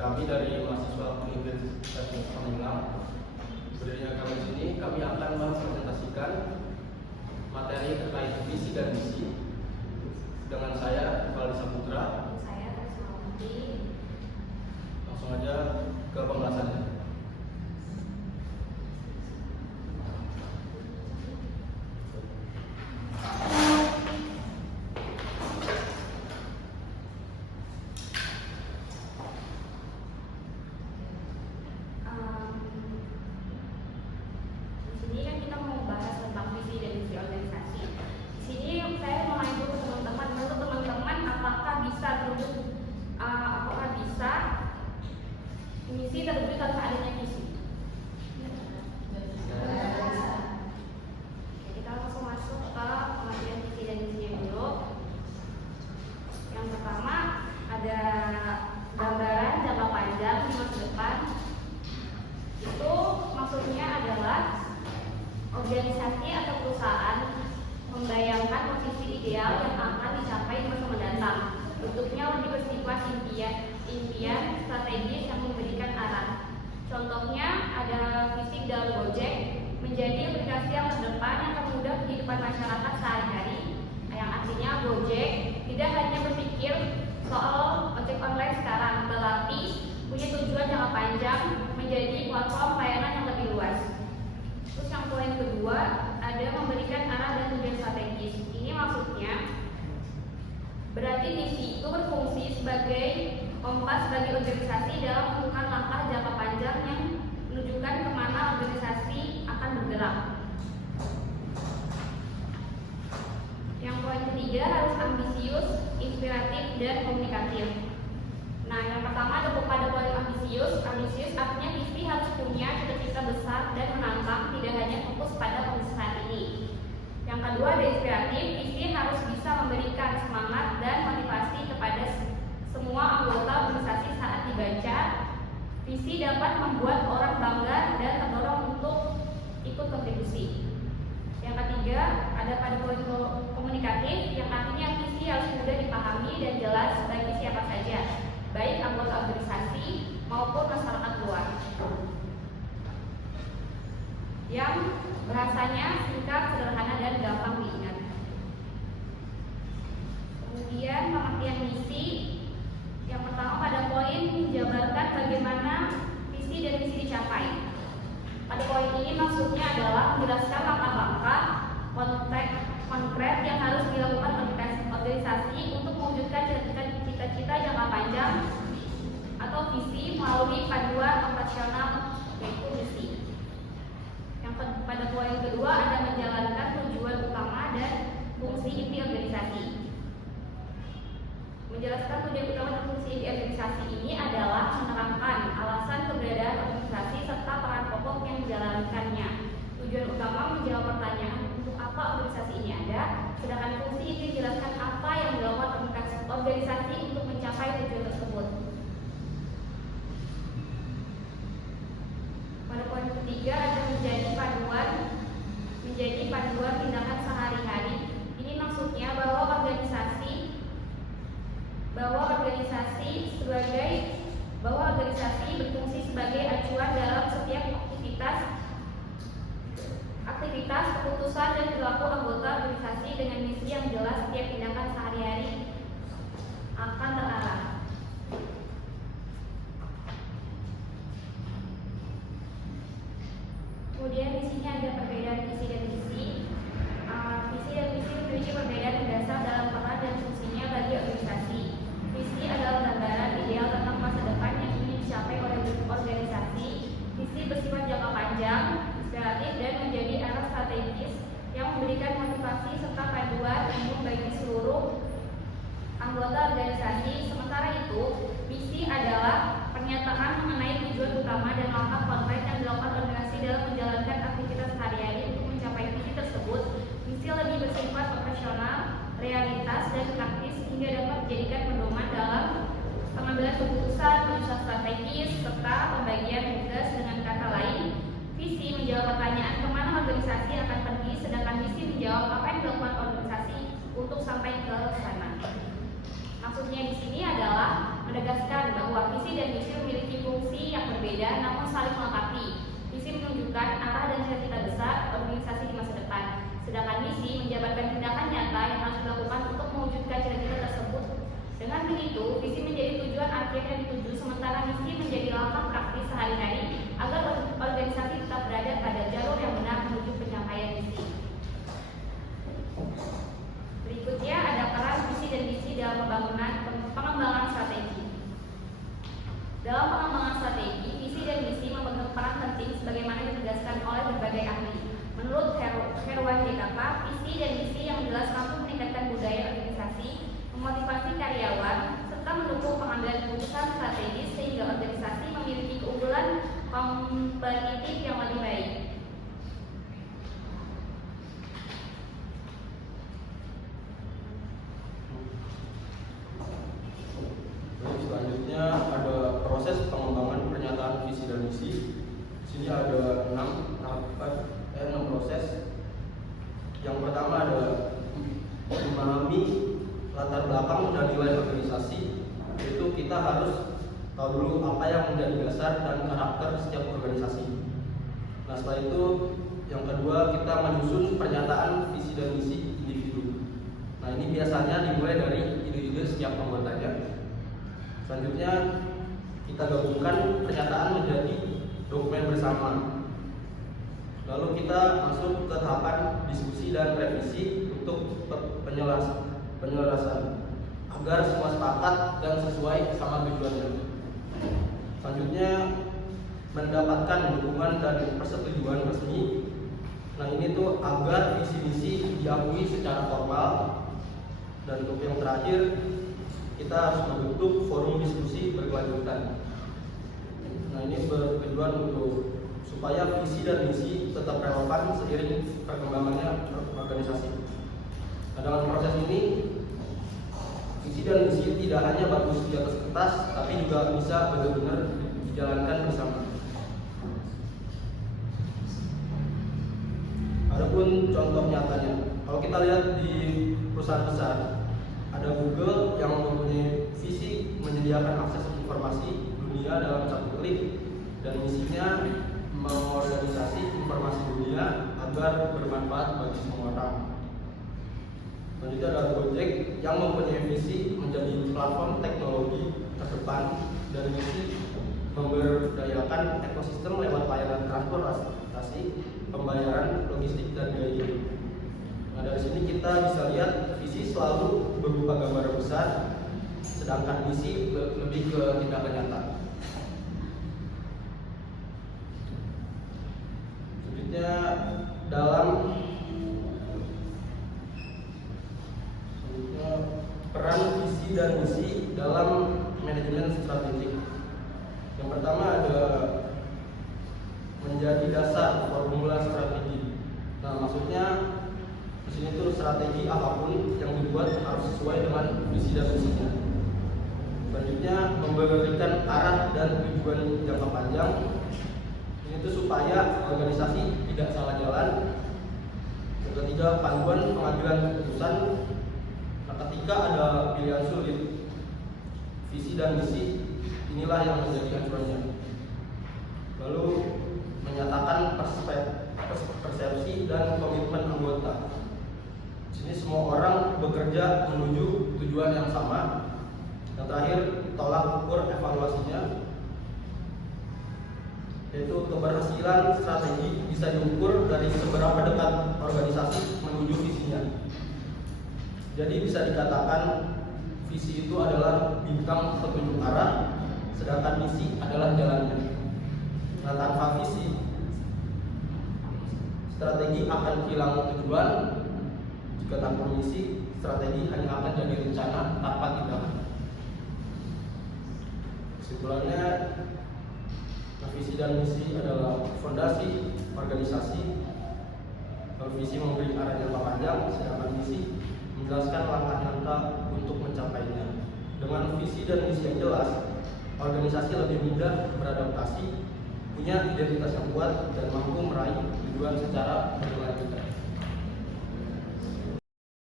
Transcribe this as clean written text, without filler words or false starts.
Kami dari mahasiswa Universitas Malang, berdirinya kami di sini, kami akan mempresentasikan materi terkait visi dan misi dengan saya, Iqbal Saputra. Saya Krisnawati. Langsung aja ke pembahasannya. Misi terwujud tanpa adanya visi. Kita langsung masuk ke pengertian visi dan misinya dulu. Yang pertama ada gambaran jangka panjang di masa depan. Itu maksudnya adalah organisasi atau perusahaan membayangkan posisi ideal yang akan dicapai di masa mendatang. Bentuknya lebih bersifat impian strategis yang memberikan arah. Contohnya ada visi dalam Gojek menjadi aplikasi yang terdepan yang mempermudah kehidupan masyarakat sehari-hari. Yang artinya Gojek tidak hanya berpikir soal ojek online sekarang, tetapi punya tujuan jangka panjang menjadi platform layanan yang lebih luas. Terus yang poin kedua ada memberikan arah dan tujuan strategis. Ini maksudnya berarti visi itu berfungsi sebagai kompas bagi organisasi dalam menentukan langkah jangka panjang yang menunjukkan kemana organisasi akan bergerak. Yang poin ketiga harus ambisius, inspiratif, dan komunikatif. Nah, yang pertama ada pada poin ambisius. Ambisius artinya visi harus punya cita-cita besar dan menantang, tidak hanya fokus pada kondisi saat ini. Yang kedua ada inspiratif, visi harus bisa memberikan semangat dan motivasi kepada semua anggota organisasi saat dibaca. Visi dapat membuat orang bangga dan terdorong untuk ikut kontribusi. Yang ketiga ada pada poin komunikatif, yang artinya visi harus mudah dipahami dan jelas bagi siapa saja, baik anggota organisasi maupun masyarakat luas. Yang bahasanya singkat, sederhana, dan gampang diingat. Kemudian pengertian misi. Yang pertama pada poin menjabarkan bagaimana visi dan misi dicapai. Pada poin ini maksudnya adalah menjelaskan langkah-langkah konkret yang harus dilakukan organisasi untuk mewujudkan cita-cita jangka panjang atau visi melalui panduan operasional yaitu misi. Pada poin kedua ada menjalankan tujuan utama dan fungsi inti organisasi. Menjelaskan tujuan utama dan fungsi inti organisasi ini adalah menerangkan alasan keberadaan organisasi serta peran pokok yang dijalankannya. Tujuan utama menjawab pertanyaan untuk apa organisasi ini ada, sedangkan fungsi inti menjelaskan apa yang dilakukan organisasi untuk mencapai tujuan tersebut. Pada poin ketiga ada menjadi panduan tindakan sehari-hari. Ini maksudnya bahwa organisasi berfungsi sebagai acuan dalam setiap aktivitas, keputusan dan perilaku anggota organisasi dengan misi yang jelas. Setiap tindakan sehari-hari akan terarah. Kemudian di sini ada perbedaan visi dan misi. Visi dan misi memiliki perbedaan mendasar dalam peran dan fungsinya bagi organisasi. Visi adalah gambaran ideal tentang masa depan yang ingin dicapai oleh organisasi. Visi bersifat jangka panjang, inspiratif, dan menjadi arah strategis yang memberikan motivasi serta panduan umum bagi seluruh anggota organisasi. Sementara itu, misi adalah pernyataan mengenai tujuan utama dan langkah konkret yang dilakukan organisasi dalam menjalankan aktivitas sehari-hari untuk mencapai visi tersebut. Misi lebih bersifat operasional, realitas, dan praktis hingga dapat dijadikan pedoman dalam pengambilan keputusan, penyusunan strategis, serta pembagian tugas. Dengan kata lain, visi menjawab pertanyaan kemana organisasi akan pergi, sedangkan misi menjawab apa yang dilakukan organisasi untuk sampai ke sana. Maksudnya di sini adalah menegaskan bahwa visi dan misi memiliki berbeda namun saling melengkapi. Visi menunjukkan arah dan cita-cita besar organisasi di masa depan, sedangkan misi menjabarkan tindakan nyata yang harus dilakukan untuk mewujudkan cita-cita tersebut. Dengan begitu, visi menjadi tujuan akhir yang dituju, sementara misi menjadi langkah praktis sehari-hari agar organisasi tetap berada pada jalur yang benar menuju pencapaian misi. Berikutnya ada peran visi dan misi dalam pengembangan strategi. Dalam pengembangan strategi, visi dan misi memegang peran penting sebagaimana ditegaskan oleh berbagai ahli. Menurut Herwan JKP, visi dan misi yang jelas mampu meningkatkan budaya organisasi, memotivasi karyawan, serta mendukung pengambilan keputusan strategis sehingga organisasi memiliki keunggulan kompetitif yang lebih baik. Selanjutnya ada proses pengembangan pernyataan visi dan misi. Di sini ada 6 proses. Yang pertama ada memahami latar belakang dan nilai organisasi, yaitu kita harus tahu dulu apa yang menjadi dasar dan karakter setiap organisasi. Nah, setelah itu yang kedua kita menyusun pernyataan visi dan misi individu. Nah, ini biasanya dimulai dari ide-ide setiap anggotanya. Selanjutnya kita gabungkan pernyataan menjadi dokumen bersama. Lalu kita masuk ke tahapan diskusi dan revisi untuk penjelasan agar semua sepakat dan sesuai sama tujuannya. Selanjutnya mendapatkan dukungan dan persetujuan resmi. Nah, ini tuh agar visi misi diakui secara formal. Dan untuk yang terakhir kita harus membentuk forum diskusi berkelanjutan. Nah, ini bertujuan untuk supaya visi dan misi tetap relevan seiring perkembangannya organisasi. Nah, dalam proses ini visi dan misi tidak hanya bagus di atas kertas, tapi juga bisa benar-benar dijalankan bersama. Adapun contoh nyatanya, kalau kita lihat di perusahaan besar, ada Google yang mempunyai visi menyediakan akses informasi dunia dalam satu klik, dan misinya mengorganisasi informasi dunia agar bermanfaat bagi semua orang. Selanjutnya ada Gojek yang mempunyai visi menjadi platform teknologi terdepan dan misi memberdayakan ekosistem lewat layanan transportasi, pembayaran, logistik, dan biaya. Nah, dari sini kita bisa lihat visi selalu berupa gambaran besar, sedangkan misi lebih ke tindakan nyata. Selanjutnya peran visi dan misi dalam manajemen strategik. Yang pertama ada menjadi dasar formula strategi. Nah, maksudnya di sini tuh strategi apapun yang dibuat harus sesuai dengan visi dan misinya. Selanjutnya memberikan arah dan tujuan jangka panjang. Ini tuh supaya organisasi tidak salah jalan. Yang ketiga, panduan pengambilan keputusan. Nah, ketika ada pilihan sulit, visi dan misi inilah yang menjadi acuannya. Lalu menyatakan persepsi dan komitmen anggota. Di sini semua orang bekerja menuju tujuan yang sama. Yang terakhir, tolak ukur evaluasinya, yaitu keberhasilan strategi bisa diukur dari seberapa dekat organisasi menuju visinya. Jadi bisa dikatakan visi itu adalah bintang petunjuk arah, sedangkan misi adalah jalannya. Nah, tanpa visi, strategi akan hilang tujuan. Jika tanpa misi, strategi hanya akan jadi rencana tanpa tindakan. Kesimpulannya, visi dan misi adalah fondasi organisasi. Kalau visi memberi arah jangka panjang, sedangkan misi menjelaskan langkah nyata untuk mencapainya. Dengan visi dan misi yang jelas, organisasi lebih mudah beradaptasi, punya identitas yang kuat, dan mampu meraih tujuan secara berkelanjutan.